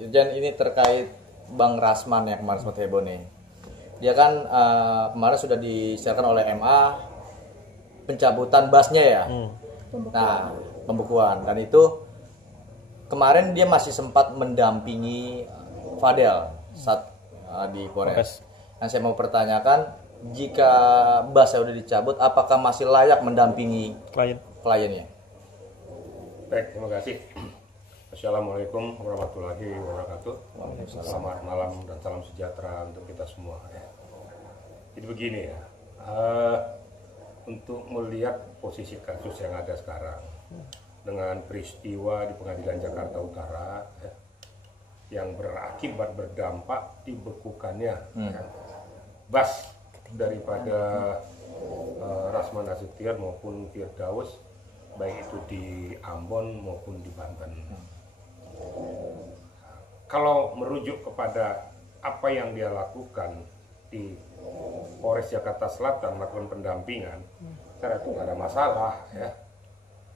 Irjen, ini terkait Bang Rasman ya, kemarin sempat heboh nih. Dia kan kemarin sudah disiarkan oleh MA pencabutan basnya ya. Nah, pembukuan. Dan itu kemarin dia masih sempat mendampingi Fadel saat di Polres. Dan saya mau pertanyakan, jika basnya udah dicabut, apakah masih layak mendampingi kliennya? Baik, terima kasih. Assalamualaikum warahmatullahi wabarakatuh. Selamat malam dan salam sejahtera untuk kita semua. Jadi begini ya, untuk melihat posisi kasus yang ada sekarang dengan peristiwa di Pengadilan Jakarta Utara yang berakibat berdampak dibekukannya bas daripada Rasman Nasution maupun Firdaus, baik itu di Ambon maupun di Banten. Kalau merujuk kepada apa yang dia lakukan di Polres Jakarta Selatan, melakukan pendampingan, saya itu nggak ada masalah ya.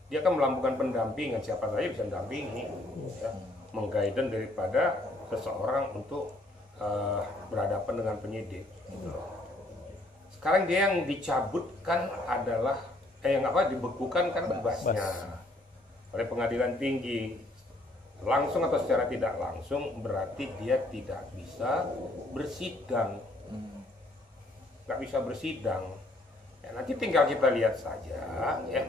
Dia kan melakukan pendampingan, siapa saja bisa mendampingi, ya, mengguiden daripada seseorang untuk berhadapan dengan penyidik. Sekarang dia yang dicabutkan adalah dibekukan kan basnya oleh pengadilan tinggi. Langsung atau secara tidak langsung berarti dia tidak bisa bersidang, nggak bisa bersidang. Ya, nanti tinggal kita lihat saja ya,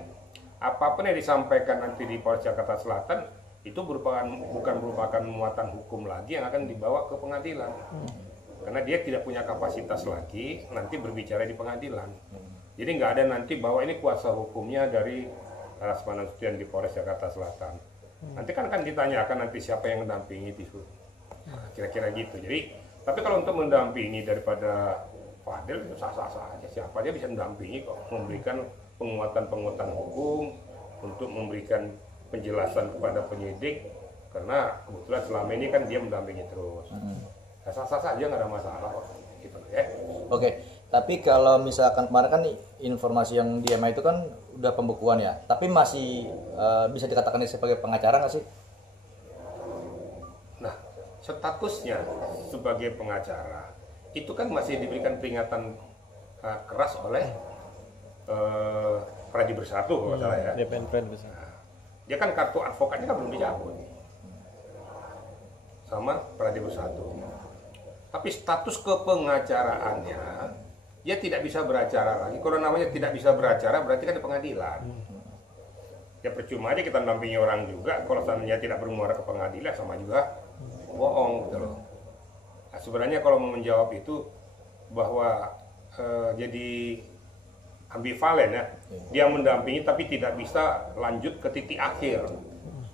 apapun yang disampaikan nanti di Polres Jakarta Selatan itu bukan merupakan muatan hukum lagi yang akan dibawa ke pengadilan, karena dia tidak punya kapasitas lagi nanti berbicara di pengadilan. Jadi nggak ada nanti bahwa ini kuasa hukumnya dari Rasman Nasution di Polres Jakarta Selatan. Nanti kan akan ditanyakan nanti siapa yang mendampingi itu, kira-kira gitu. Jadi, tapi kalau untuk mendampingi daripada Fadel itu sah-sah saja, siapa aja bisa mendampingi kok, memberikan penguatan hukum untuk memberikan penjelasan kepada penyidik, karena kebetulan selama ini kan dia mendampingi terus. Sah-sah saja, nggak ada masalah kok, gitu ya. Oke, tapi kalau misalkan kemarin kan informasi yang di MA itu kan udah pembekuan ya, tapi masih bisa dikatakan sebagai pengacara nggak sih? Nah, statusnya sebagai pengacara itu kan masih diberikan peringatan keras oleh Pradi Bersatu kalau nggak salah ya. Nah, dia kan kartu advokatnya kan belum dicabut sama Pradi Bersatu. Tapi status kepengacaraannya dia tidak bisa beracara lagi. Kalau namanya tidak bisa beracara berarti kan di pengadilan. Ya percuma aja kita mendampingi orang juga kalau seandainya tidak bermuara ke pengadilan, sama juga bohong gitu loh. Nah, sebenarnya kalau mau menjawab itu bahwa jadi ambivalen ya, dia mendampingi tapi tidak bisa lanjut ke titik akhir.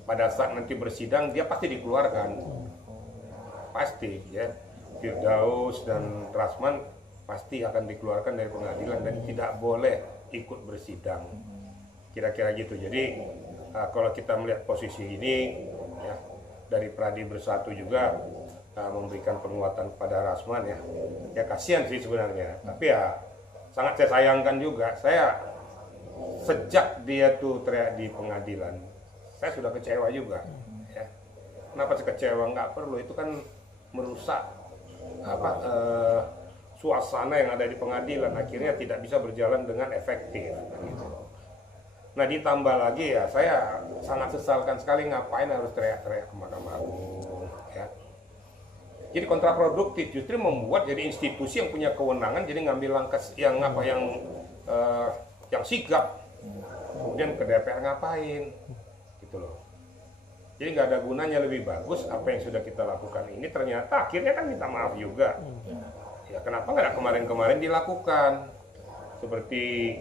Pada saat nanti bersidang dia pasti dikeluarkan, pasti ya. Firdaus dan Rasman pasti akan dikeluarkan dari pengadilan dan tidak boleh ikut bersidang, kira-kira gitu. Jadi kalau kita melihat posisi ini ya, dari Pradi Bersatu juga memberikan penguatan kepada Rasman ya kasihan sih sebenarnya, tapi ya sangat saya sayangkan juga. Saya sejak dia tuh teriak di pengadilan saya sudah kecewa juga ya. Kenapa saya kecewa? Nggak perlu, itu kan merusak suasana yang ada di pengadilan, akhirnya tidak bisa berjalan dengan efektif gitu. Nah ditambah lagi ya, saya sangat sesalkan sekali ngapain harus teriak-teriak ke Mahkamah Agung ya. Jadi kontraproduktif, justru membuat jadi institusi yang punya kewenangan jadi ngambil langkah yang sigap, kemudian ke DPR ngapain gitu loh. Jadi nggak ada gunanya, lebih bagus apa yang sudah kita lakukan ini ternyata akhirnya kan minta maaf juga. Ya kenapa nggak kemarin-kemarin dilakukan? Seperti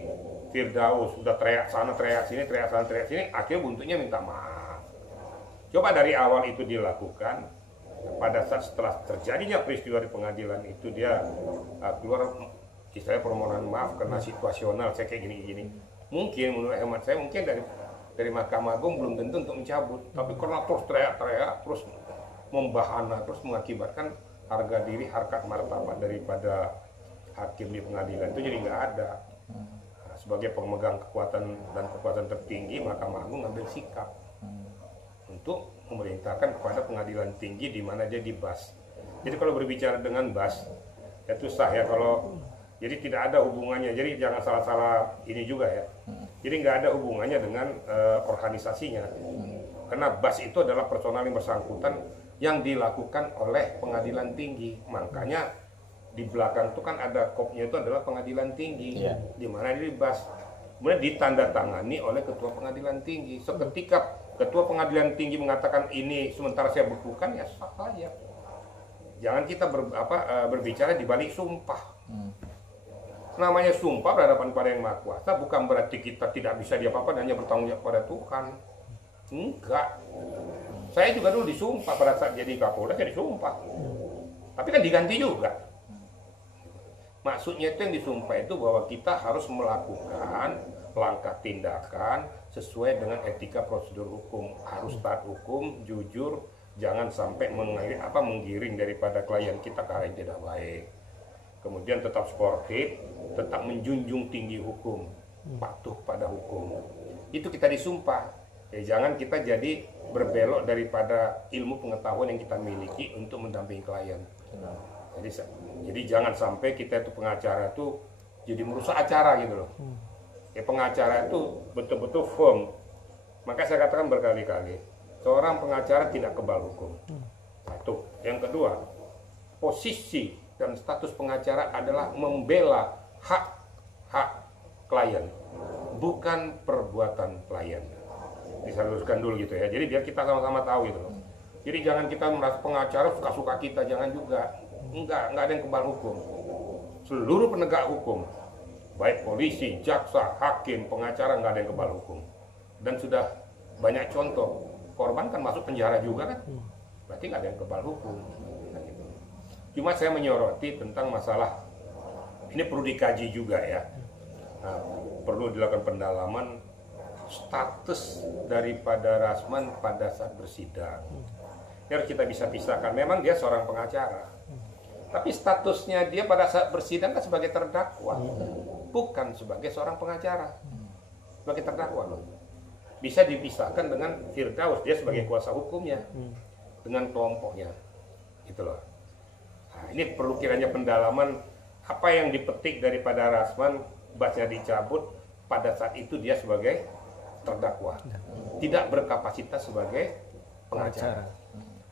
Firdaus sudah teriak sana, teriak sini, teriak sana, teriak sini, akhirnya buntutnya minta maaf. Coba dari awal itu dilakukan, pada saat setelah terjadinya peristiwa di pengadilan itu dia keluar istilahnya permohonan maaf karena situasional, saya kayak gini-gini. Mungkin menurut hemat saya mungkin dari Mahkamah Agung belum tentu untuk mencabut, tapi karena terus teriak-teriak, terus membahana, terus mengakibatkan harga diri, harkat martabat daripada hakim di pengadilan itu jadi nggak ada. Nah, sebagai pemegang kekuatan dan kekuatan tertinggi, Mahkamah Agung ngambil sikap untuk memerintahkan kepada pengadilan tinggi di mana dia dibas. Jadi kalau berbicara dengan bas, itu sah ya kalau jadi tidak ada hubungannya. Jadi jangan salah-salah ini juga ya. Jadi nggak ada hubungannya dengan organisasinya. Karena bas itu adalah personal yang bersangkutan yang dilakukan oleh pengadilan tinggi. Makanya di belakang itu kan ada kopnya itu adalah pengadilan tinggi, di mana dia dibas. Kemudian ditandatangani oleh ketua pengadilan tinggi. Seketika ketua pengadilan tinggi mengatakan ini sementara saya bekukan, ya sah saja. Jangan kita berbicara di balik sumpah. Namanya sumpah berhadapan pada yang maha kuasa bukan berarti kita tidak bisa diapa-apa dan hanya bertanggung jawab pada Tuhan. Enggak. Saya juga dulu disumpah pada saat jadi Kapolda, saya disumpah. Tapi kan diganti juga. Maksudnya itu yang disumpah itu bahwa kita harus melakukan langkah tindakan sesuai dengan etika prosedur hukum. Harus taat hukum, jujur, jangan sampai menggiring daripada klien kita ke arah yang tidak baik. Kemudian tetap sportif, tetap menjunjung tinggi hukum, patuh pada hukum. Itu kita disumpah. Ya, jangan kita jadi berbelok daripada ilmu pengetahuan yang kita miliki untuk mendampingi klien. Jadi jangan sampai kita itu pengacara itu jadi merusak acara gitu loh. Ya, pengacara itu betul-betul firm. Maka saya katakan berkali-kali, seorang pengacara tidak kebal hukum. Satu. Yang kedua, posisi dan status pengacara adalah membela hak klien, bukan perbuatan klien. Bisa luruskan dulu gitu ya. Jadi biar kita sama-sama tahu gitu loh. Jadi jangan kita merasa pengacara suka-suka kita, jangan juga. Enggak ada yang kebal hukum. Seluruh penegak hukum, baik polisi, jaksa, hakim, pengacara, enggak ada yang kebal hukum. Dan sudah banyak contoh, korban kan masuk penjara juga kan, berarti enggak ada yang kebal hukum. Nah, gitu. Cuma saya menyoroti tentang masalah, ini perlu dikaji juga ya. Nah, perlu dilakukan pendalaman status daripada Rasman pada saat bersidang. Ini harus kita bisa pisahkan. Memang dia seorang pengacara, tapi statusnya dia pada saat bersidang kan sebagai terdakwa, bukan sebagai seorang pengacara, sebagai terdakwa loh. Bisa dipisahkan dengan Firdaus, dia sebagai kuasa hukumnya, dengan kelompoknya, gitu loh. Nah, ini perlu kiranya pendalaman apa yang dipetik daripada Rasman, basnya dicabut pada saat itu dia sebagai terdakwa, tidak berkapasitas sebagai pengacara.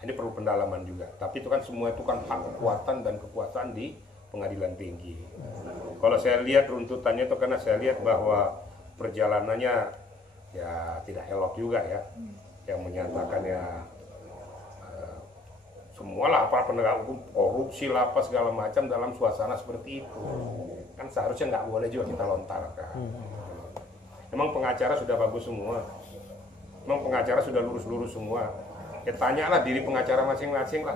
Ini perlu pendalaman juga. Tapi itu kan semua itu kan hak kekuatan dan kekuasaan di pengadilan tinggi. Kalau saya lihat runtutannya itu karena saya lihat bahwa perjalanannya ya tidak elok juga ya. Yang menyatakan ya semualah para penegak hukum korupsi lah apa segala macam dalam suasana seperti itu. Kan seharusnya nggak boleh juga kita lontarkan. Memang pengacara sudah bagus semua. Memang pengacara sudah lurus-lurus semua. Ya tanyalah diri pengacara masing-masing lah.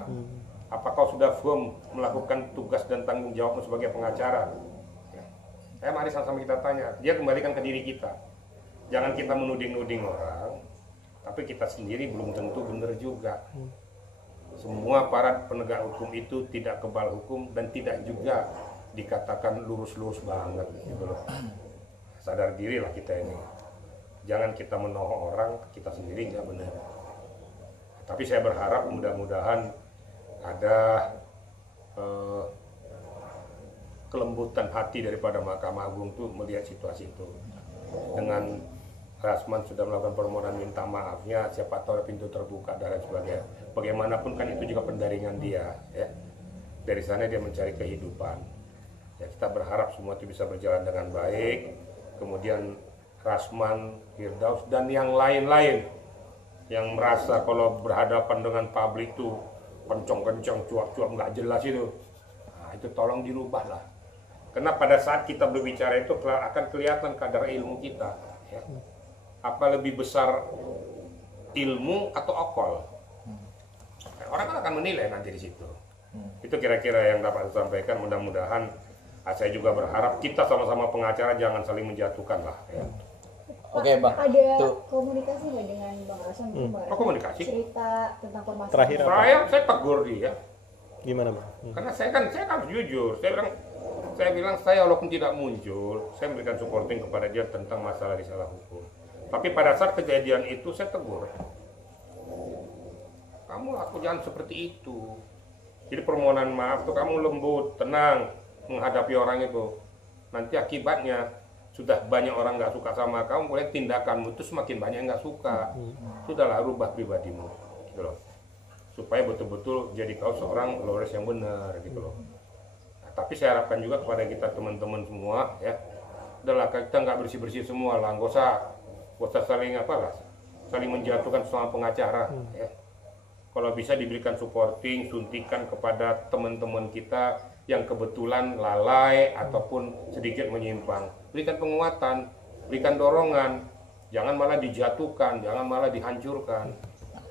Apakah sudah firm melakukan tugas dan tanggung jawabmu sebagai pengacara? Ya. Mari sama-sama kita tanya. Dia kembalikan ke diri kita. Jangan kita menuding-nuding orang, tapi kita sendiri belum tentu benar juga. Semua para penegak hukum itu tidak kebal hukum dan tidak juga dikatakan lurus-lurus banget gitu loh. Sadar dirilah kita ini. Jangan kita menohok orang, kita sendiri nggak benar. Tapi saya berharap mudah-mudahan ada kelembutan hati daripada Mahkamah Agung itu melihat situasi itu. Dengan Rasman sudah melakukan permohonan minta maafnya, siapa tahu pintu terbuka dan lain sebagainya. Bagaimanapun kan itu juga pendaringan dia, ya. Dari sana dia mencari kehidupan. Ya, kita berharap semua itu bisa berjalan dengan baik. Kemudian Rasman, Firdaus dan yang lain-lain yang merasa kalau berhadapan dengan publik itu kencang-kencang, cuap-cuap nggak jelas itu, nah, itu tolong dirubah lah. Karena pada saat kita berbicara itu akan kelihatan kadar ilmu kita. Ya. Apa lebih besar ilmu atau okol? Orang kan akan menilai nanti di situ. Itu kira-kira yang dapat saya sampaikan. Mudah-mudahan saya juga berharap kita sama-sama pengacara jangan saling menjatuhkan lah. Ya. Oke, Bang. Ada komunikasi nggak dengan Bang Rasman? Komunikasi. Cerita tentang permasalahan. Terakhir apa? Saya tegur dia. Gimana, Bang? Karena saya kan jujur. Saya bilang saya walaupun tidak muncul, saya memberikan supporting kepada dia tentang masalah risalah hukum. Tapi pada saat kejadian itu saya tegur. kamu jangan seperti itu. Jadi permohonan maaf tuh kamu lembut, tenang menghadapi orang itu. Nanti akibatnya sudah banyak orang nggak suka sama kamu, boleh tindakanmu itu semakin banyak yang nggak suka. Sudahlah, rubah pribadimu, gitu loh. Supaya betul-betul jadi kau seorang lores yang benar, gitu loh. Nah, tapi saya harapkan juga kepada kita teman-teman semua, ya, udahlah kita nggak bersih-bersih semua lah, nggak usah saling menjatuhkan sama pengacara, ya. Kalau bisa diberikan supporting, suntikan kepada teman-teman kita yang kebetulan lalai ataupun sedikit menyimpang. Berikan penguatan, berikan dorongan, jangan malah dijatuhkan, jangan malah dihancurkan.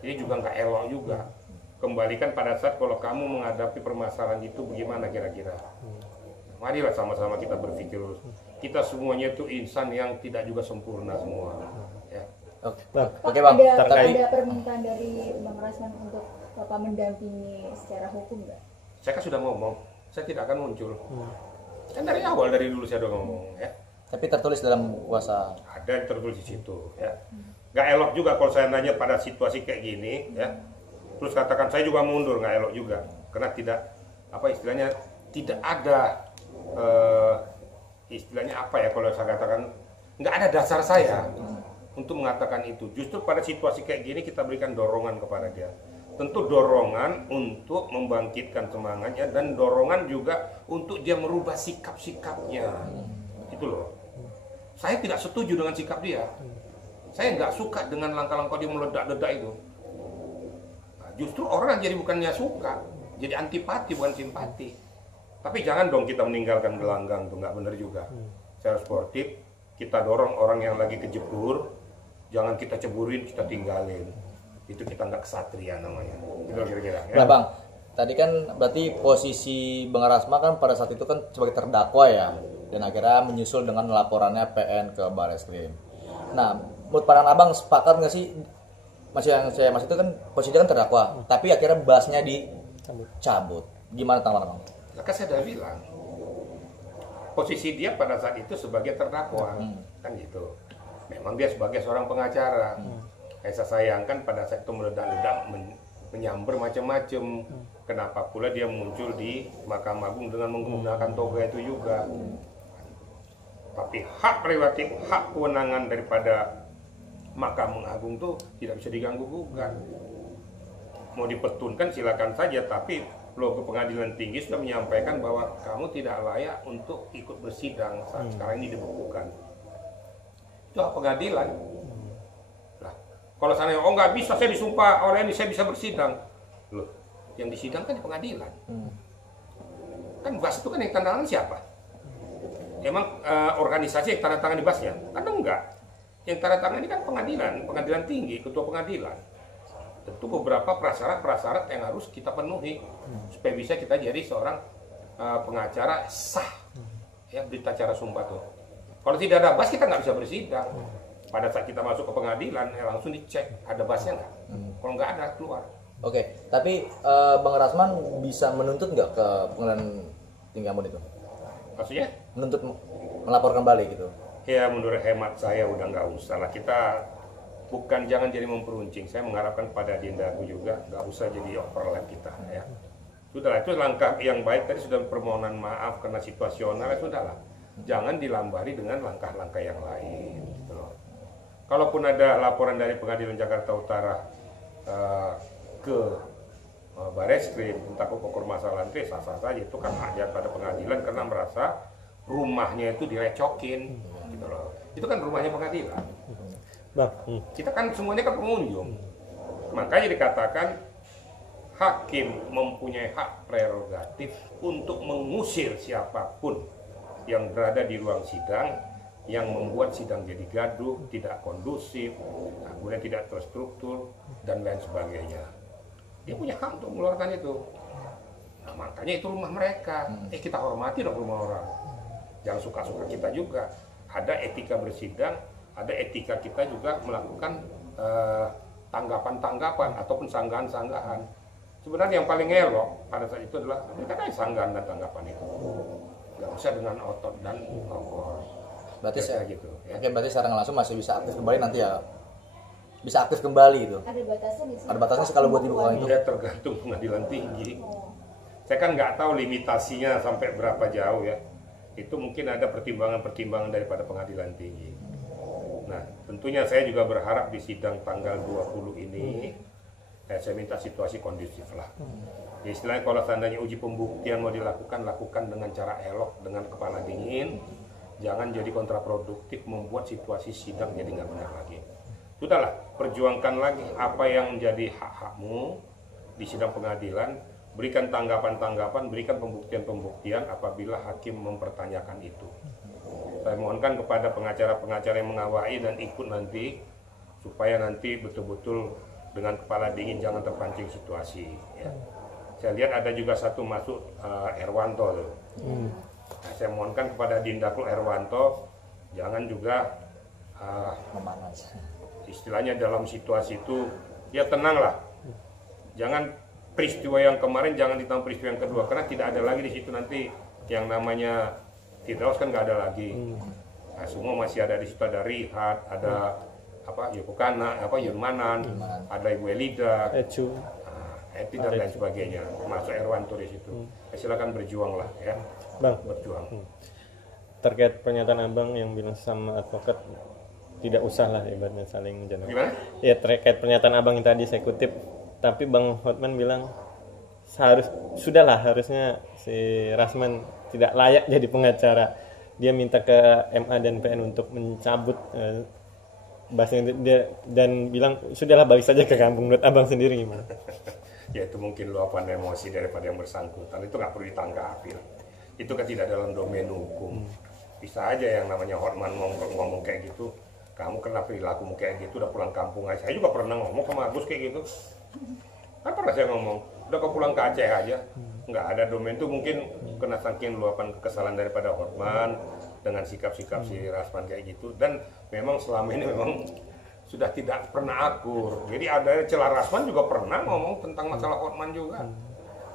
Ini juga nggak elok juga. Kembalikan pada saat kalau kamu menghadapi permasalahan itu bagaimana kira-kira. Marilah sama-sama kita berpikir. Kita semuanya itu insan yang tidak juga sempurna semua. Ya. Oke Bang, ada permintaan dari Bang Rasman untuk Bapak mendampingi secara hukum nggak? Saya kan sudah ngomong, saya tidak akan muncul. Kan dari awal, dari dulu saya udah ngomong, ya. Tapi tertulis dalam kuasa. Ada tertulis di situ, ya. Gak elok juga kalau saya nanya pada situasi kayak gini, ya. Terus katakan saya juga mundur, nggak elok juga, karena tidak istilahnya tidak ada istilahnya kalau saya katakan nggak ada dasar saya untuk mengatakan itu. Justru pada situasi kayak gini kita berikan dorongan kepada dia. Tentu dorongan untuk membangkitkan semangatnya dan dorongan juga untuk dia merubah sikap-sikapnya. Itu loh. Saya tidak setuju dengan sikap dia. Saya nggak suka dengan langkah-langkah dia meledak-ledak itu. Nah, justru orang jadi bukannya suka, jadi antipati bukan simpati. Tapi jangan dong kita meninggalkan gelanggang, itu nggak benar juga. Secara sportif, kita dorong orang yang lagi kejebur, jangan kita ceburin, kita tinggalin. Itu kita nggak kesatria namanya. Itu kira-kira. Ya? Nah Bang, tadi kan berarti posisi Bang Rasman kan pada saat itu kan sebagai terdakwa ya, dan akhirnya menyusul dengan laporannya PN ke Barreskrim. Nah, menurut pandangan Abang sepakat nggak sih, masih itu kan posisinya kan terdakwa, tapi akhirnya basnya dicabut. Gimana tanggapan Abang? Maka saya sudah bilang, posisi dia pada saat itu sebagai terdakwa, kan gitu. Memang dia sebagai seorang pengacara. Saya sayangkan pada saat itu meledak-ledak, menyamber macam-macam. Kenapa pula dia muncul di Mahkamah Agung dengan menggunakan toga itu juga. Tapi hak prerogatif, hak kewenangan daripada Mahkamah Agung itu tidak bisa diganggu-gugat. Mau dipertunkan silakan saja, tapi logo Pengadilan Tinggi sudah menyampaikan bahwa kamu tidak layak untuk ikut bersidang saat sekarang ini dibekukan. Itu hak pengadilan. Nah, kalau saya nggak bisa, saya disumpah oleh ini, saya bisa bersidang. Loh, yang disidang kan di pengadilan. Kan BAS itu kan yang tanda tangan siapa? Emang organisasi yang tanda tangan di BAS-nya? Kan enggak. Yang tanda tangan ini kan pengadilan tinggi, ketua pengadilan. Tentu beberapa prasyarat yang harus kita penuhi supaya bisa kita jadi seorang pengacara sah, ya, berita acara sumpah tuh. Kalau tidak ada BAS kita nggak bisa bersidang. Pada saat kita masuk ke pengadilan ya langsung dicek ada BAS-nya nggak. Kalau nggak ada keluar. Oke, tapi Bang Rasman bisa menuntut nggak ke Pengadilan Tinggi Ambon itu? Maksudnya? Menuntut melaporkan balik gitu? Ya menurut hemat saya udah nggak usah lah, kita bukan jangan jadi memperuncing. Saya mengharapkan pada Dindagu juga nggak usah jadi overlap kita, ya. Sudahlah, itu langkah yang baik tadi, sudah permohonan maaf karena situasional, ya sudahlah. Jangan dilambari dengan langkah-langkah yang lain, gitu loh. Kalaupun ada laporan dari Pengadilan Jakarta Utara ke Barreskrim tentang pokok permasalahan itu sah-sah saja, itu kan hak pada pengadilan karena merasa rumahnya itu direcokin, gitu loh. Itu kan rumahnya pengadilan. Kita kan semuanya kan pengunjung. Makanya dikatakan hakim mempunyai hak prerogatif untuk mengusir siapapun yang berada di ruang sidang yang membuat sidang jadi gaduh, tidak kondusif, kemudian tidak terstruktur dan lain sebagainya. Dia punya hak untuk mengeluarkan itu. Nah, makanya itu rumah mereka. Kita hormati dong rumah orang. Jangan suka-suka kita juga. Ada etika bersidang, ada etika kita juga melakukan tanggapan-tanggapan ataupun sanggahan-sanggahan. Sebenarnya yang paling elok pada saat itu adalah berikan aja sanggahan dan tanggapan itu. Nggak usah dengan otot dan kokor. Berarti gitu. Ya. Oke, berarti secara langsung masih bisa aktif kembali nanti ya bisa aktif kembali itu? Ada batasnya nih. Ada batasnya sih kalau buat dibuka itu? Ya tergantung pengadilan tinggi. Saya kan nggak tahu limitasinya sampai berapa jauh ya. Itu mungkin ada pertimbangan-pertimbangan daripada pengadilan tinggi. Nah, tentunya saya juga berharap di sidang tanggal 20 ini saya minta situasi kondusif lah. Ya, istilahnya kalau seandainya uji pembuktian mau dilakukan, lakukan dengan cara elok, dengan kepala dingin. Jangan jadi kontraproduktif, membuat situasi sidang jadi nggak benar lagi. Sudahlah, perjuangkan lagi apa yang menjadi hak-hakmu di sidang pengadilan. Berikan tanggapan-tanggapan, berikan pembuktian-pembuktian apabila hakim mempertanyakan itu. Saya mohonkan kepada pengacara-pengacara yang mengawali dan ikut nanti, supaya nanti betul-betul dengan kepala dingin, jangan terpancing situasi. Ya. Saya lihat ada juga satu masuk Erwanto tuh. Nah, saya mohonkan kepada Dindakul Erwanto, jangan juga Memanas. istilahnya dalam situasi itu, ya tenanglah. Jangan peristiwa yang kemarin jangan ditambah peristiwa yang kedua, karena tidak ada lagi di situ nanti yang namanya Firdaus kan nggak ada lagi. Nah, semua masih ada di situ, ada Rihat, ada Yukukana, Yurmanan, ada Ibu Elida, Eti dan lain sebagainya, masuk Erwanto di situ. Silakan berjuang lah ya, Bang, berjuang. terkait pernyataan abang yang bilang sama advokat tidak usah lah ibaratnya saling menjatuhkan. Gimana? Ya terkait pernyataan abang yang tadi saya kutip, tapi Bang Hotman bilang harusnya si Rasman tidak layak jadi pengacara. Dia minta ke MA dan PN untuk mencabut bahasanya dia, dan bilang sudahlah balik saja ke kampung. Menurut abang sendiri gimana? Ya itu mungkin luapan emosi daripada yang bersangkutan, itu nggak perlu ditanggapi. Itu kan tidak dalam domain hukum. Bisa aja yang namanya Hotman ngomong kayak gitu, kamu kenapa perilakumu kayak gitu, udah pulang kampung aja. Saya juga pernah ngomong sama Agus kayak gitu. Kan pernah saya ngomong, udah kau pulang ke Aceh aja. Nggak ada domain itu, mungkin kena saking luapan kekesalan daripada Hotman dengan sikap-sikap si Rasman kayak gitu. Dan memang selama ini memang sudah tidak pernah akur. Jadi ada celah Rasman juga pernah ngomong tentang masalah Hotman juga.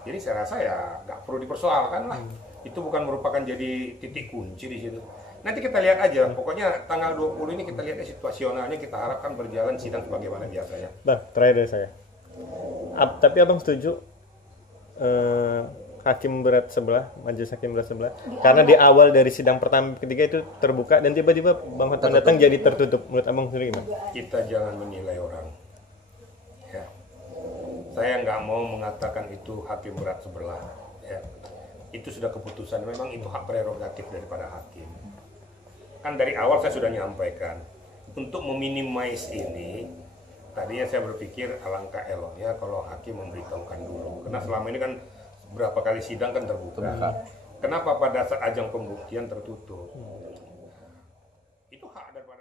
Jadi saya rasa ya nggak perlu dipersoalkan lah. Itu bukan merupakan jadi titik kunci di situ. Nanti kita lihat aja. Pokoknya tanggal 20 ini kita lihat situasionalnya, kita harapkan berjalan sidang sebagaimana biasanya. Bang, terakhir dari saya. Tapi abang setuju hakim berat sebelah, majelis hakim berat sebelah, karena di awal dari sidang pertama ketiga itu terbuka dan tiba-tiba Bang Hotman datang jadi tertutup. Menurut abang sendiri gimana? Kita jangan menilai orang. Ya. Saya nggak mau mengatakan itu hakim berat sebelah. Ya. Itu sudah keputusan, memang itu hak prerogatif daripada hakim. Kan dari awal saya sudah nyampaikan, untuk meminimais ini, tadinya saya berpikir alangkah eloknya kalau hakim memberitahukan dulu. Karena selama ini kan berapa kali sidang kan terbuka. Kenapa pada saat ajang pembuktian tertutup? Itu hak daripada